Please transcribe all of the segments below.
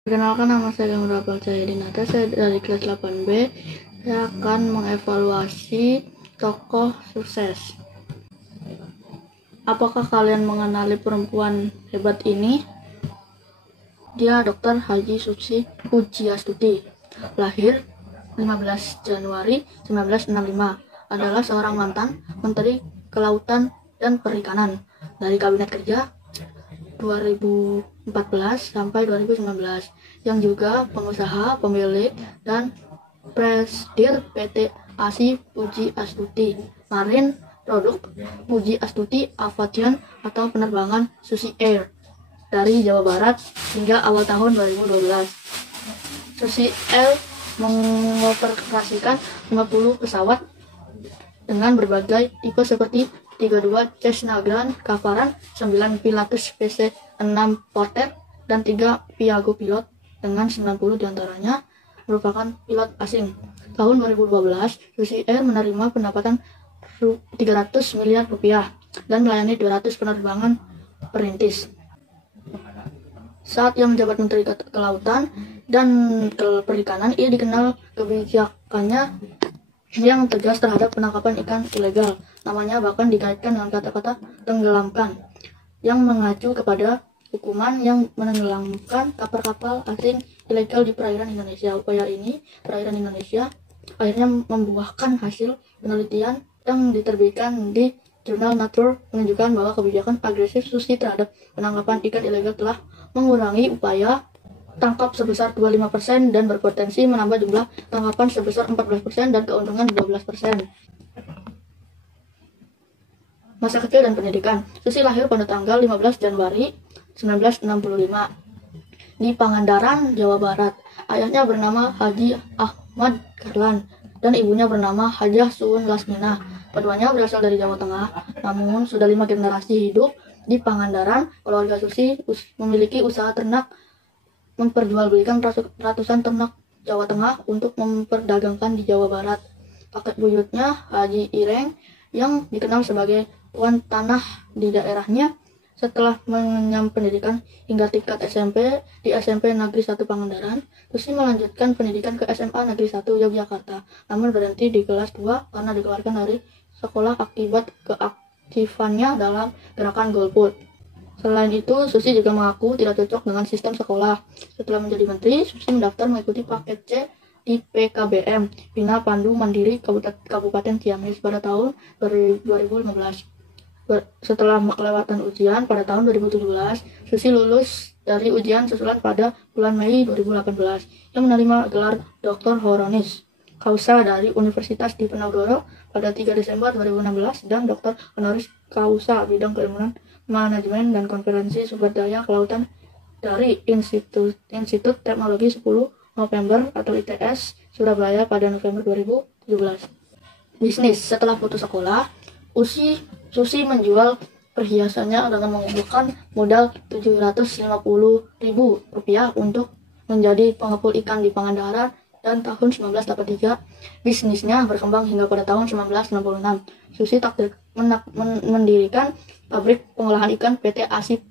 Perkenalkan, nama saya Gambar Dinata, saya dari kelas 8B. Saya akan mengevaluasi tokoh sukses. Apakah kalian mengenali perempuan hebat ini? Dia Dr. Haji Susi Pujiastuti, lahir 15 Januari 1965, adalah seorang mantan Menteri Kelautan dan Perikanan dari Kabinet Kerja 2014 sampai 2019, yang juga pengusaha, pemilik, dan presidir PT ASI Pujiastuti Marine Produk Pujiastuti Aviation atau penerbangan Susi Air dari Jawa Barat hingga awal tahun 2012. Susi Air mengoperasikan 50 pesawat dengan berbagai tipe seperti 32 Cessna Grand Caravan, 9 Pilatus PC-6 Porter, dan 3 Piaggio Pilot, dengan 90 diantaranya merupakan pilot asing. Tahun 2012, Susi Air menerima pendapatan 300 miliar rupiah dan melayani 200 penerbangan perintis. Saat ia menjabat Menteri Kelautan dan Perikanan, ia dikenal kebijakannya yang tegas terhadap penangkapan ikan ilegal. Namanya bahkan dikaitkan dengan kata-kata tenggelamkan, yang mengacu kepada hukuman yang menenggelamkan kapal-kapal asing ilegal di perairan Indonesia. Upaya ini, perairan Indonesia, akhirnya membuahkan hasil penelitian yang diterbitkan di jurnal Nature, menunjukkan bahwa kebijakan agresif Susi terhadap penangkapan ikan ilegal telah mengurangi upaya tangkap sebesar 25% dan berpotensi menambah jumlah tangkapan sebesar 14% dan keuntungan 12%. Masa kecil dan pendidikan. Susi lahir pada tanggal 15 Januari 1965 di Pangandaran, Jawa Barat. Ayahnya bernama Haji Ahmad Karlan dan ibunya bernama Hajah Suun Lasmina. Keduanya berasal dari Jawa Tengah, namun sudah 5 generasi hidup di Pangandaran. Keluarga Susi memiliki usaha ternak, memperjualbelikan ratusan ternak Jawa Tengah untuk memperdagangkan di Jawa Barat. Kakek buyutnya, Haji Ireng, yang dikenal sebagai tuan tanah di daerahnya, setelah mengenyam pendidikan hingga tingkat SMP di SMP Negeri 1 Pangandaran, Susi melanjutkan pendidikan ke SMA Negeri 1 Yogyakarta, namun berhenti di kelas 2 karena dikeluarkan dari sekolah akibat keaktifannya dalam gerakan golput. Selain itu, Susi juga mengaku tidak cocok dengan sistem sekolah. Setelah menjadi menteri, Susi mendaftar mengikuti paket C di PKBM, Bina Pandu Mandiri Kabupaten Ciamis, pada tahun 2015. Setelah kelewatan ujian pada tahun 2017, Susi lulus dari ujian susulan pada bulan Mei 2018, yang menerima gelar Dr. Honoris Causa dari Universitas Diponegoro pada 3 Desember 2016 dan Dr. Honoris Causa bidang keilmuan manajemen dan konferensi sumber daya kelautan dari Institut Teknologi 10 November atau ITS Surabaya pada November 2017. Bisnis. Setelah putus sekolah, Susi menjual perhiasannya dengan mengumpulkan modal Rp750.000 untuk menjadi pengepul ikan di Pangandaran, dan tahun 1983 bisnisnya berkembang hingga pada tahun 1966. Susi mendirikan pabrik pengolahan ikan PT ASI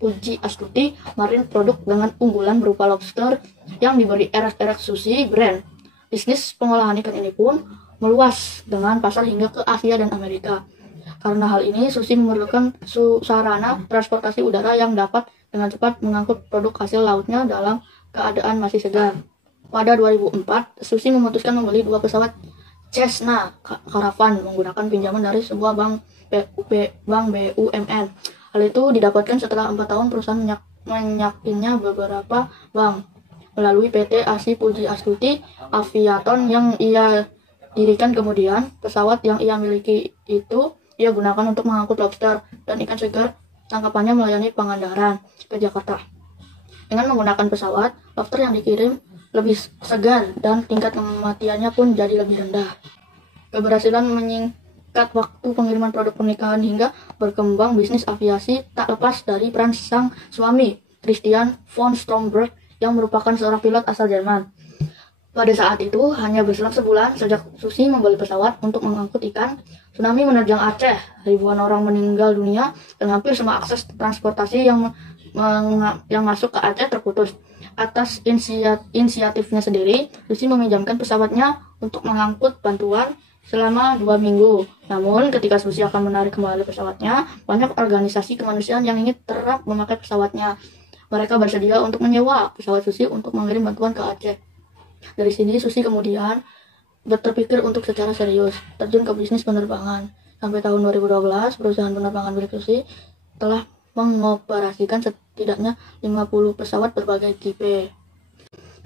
Pujiastuti Marine Produk dengan unggulan berupa lobster yang diberi erek-erek Susi brand. Bisnis pengolahan ikan ini pun meluas dengan pasar hingga ke Asia dan Amerika. Karena hal ini, Susi memerlukan sarana transportasi udara yang dapat dengan cepat mengangkut produk hasil lautnya dalam keadaan masih segar. Pada 2004, Susi memutuskan membeli 2 pesawat Cessna Caravan menggunakan pinjaman dari sebuah bank BUMN. Hal itu didapatkan setelah 4 tahun perusahaan menyakinnya beberapa bank melalui PT ASI Pujiastuti Aviation yang ia dirikan. Kemudian, pesawat yang ia miliki itu ia gunakan untuk mengangkut lobster dan ikan segar tangkapannya melayani Pangandaran ke Jakarta. Dengan menggunakan pesawat, lobster yang dikirim lebih segar dan tingkat kematiannya pun jadi lebih rendah. Keberhasilan menyingkat waktu pengiriman produk pernikahan hingga berkembang bisnis aviasi tak lepas dari peran sang suami, Christian von Stromberg, yang merupakan seorang pilot asal Jerman. Pada saat itu, hanya berselang sebulan sejak Susi membeli pesawat untuk mengangkut ikan, tsunami menerjang Aceh. Ribuan orang meninggal dunia dan hampir semua akses transportasi yang yang masuk ke Aceh terputus. Atas inisiatifnya sendiri, Susi meminjamkan pesawatnya untuk mengangkut bantuan selama 2 minggu. Namun, ketika Susi akan menarik kembali pesawatnya, banyak organisasi kemanusiaan yang ingin terap memakai pesawatnya. Mereka bersedia untuk menyewa pesawat Susi untuk mengirim bantuan ke Aceh. Dari sini, Susi kemudian berpikir untuk secara serius terjun ke bisnis penerbangan. Sampai tahun 2012, perusahaan penerbangan milik Susi telah mengoperasikan setidaknya 50 pesawat berbagai tipe.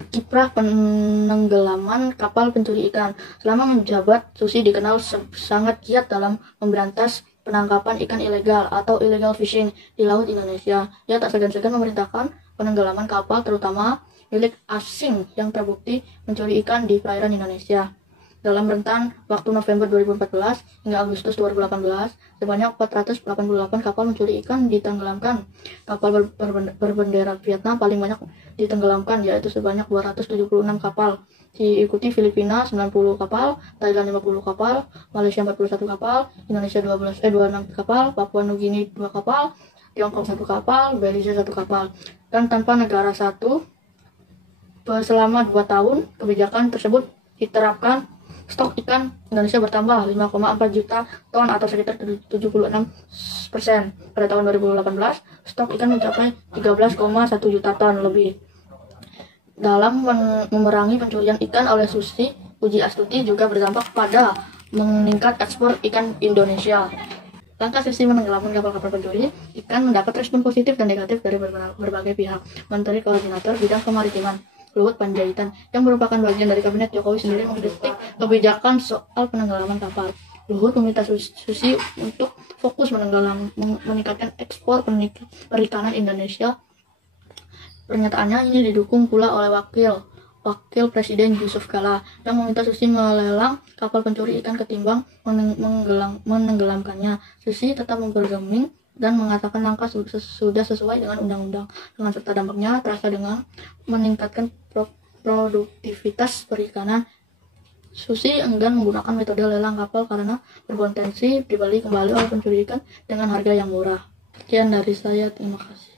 Kiprah penenggelaman kapal pencuri ikan. Selama menjabat, Susi dikenal sangat giat dalam memberantas penangkapan ikan ilegal atau illegal fishing di laut Indonesia. Dia tak segan-segan memerintahkan penenggelaman kapal terutama milik asing yang terbukti mencuri ikan di perairan Indonesia. Dalam rentan waktu November 2014 hingga Agustus 2018, sebanyak 488 kapal mencuri ikan ditenggelamkan. Kapal berbendera Vietnam paling banyak ditenggelamkan, yaitu sebanyak 276 kapal. Diikuti Filipina 90 kapal, Thailand 50 kapal, Malaysia 41 kapal, Indonesia 26 kapal, Papua Nugini 2 kapal, Tiongkok 1 kapal, Belize 1 kapal. Dan tanpa negara satu, selama 2 tahun kebijakan tersebut diterapkan, stok ikan Indonesia bertambah 5,4 juta ton atau sekitar 76%. Pada tahun 2018, stok ikan mencapai 13,1 juta ton lebih. Dalam memerangi pencurian ikan oleh Susi, Puji Astuti juga berdampak pada meningkat ekspor ikan Indonesia. Langkah Susi menenggelamkan kapal-kapal pencuri ikan mendapat respon positif dan negatif dari berbagai pihak. Menteri Koordinator Bidang Kemaritiman Luhut Panjaitan, yang merupakan bagian dari kabinet Jokowi sendiri, mengkritik kebijakan soal penenggelaman kapal. Luhut meminta Susi untuk fokus meningkatkan ekspor perikanan Indonesia. Pernyataannya ini didukung pula oleh Wakil Presiden Yusuf Kala, yang meminta Susi melelang kapal pencuri ikan ketimbang menenggelamkannya. Susi tetap bergeming dan mengatakan langkah sudah sesuai dengan undang-undang. Dengan serta dampaknya terasa dengan meningkatkan produktivitas perikanan. Susi enggan menggunakan metode lelang kapal karena berpotensi dibeli kembali oleh pencuri ikan dengan harga yang murah. Sekian dari saya, terima kasih.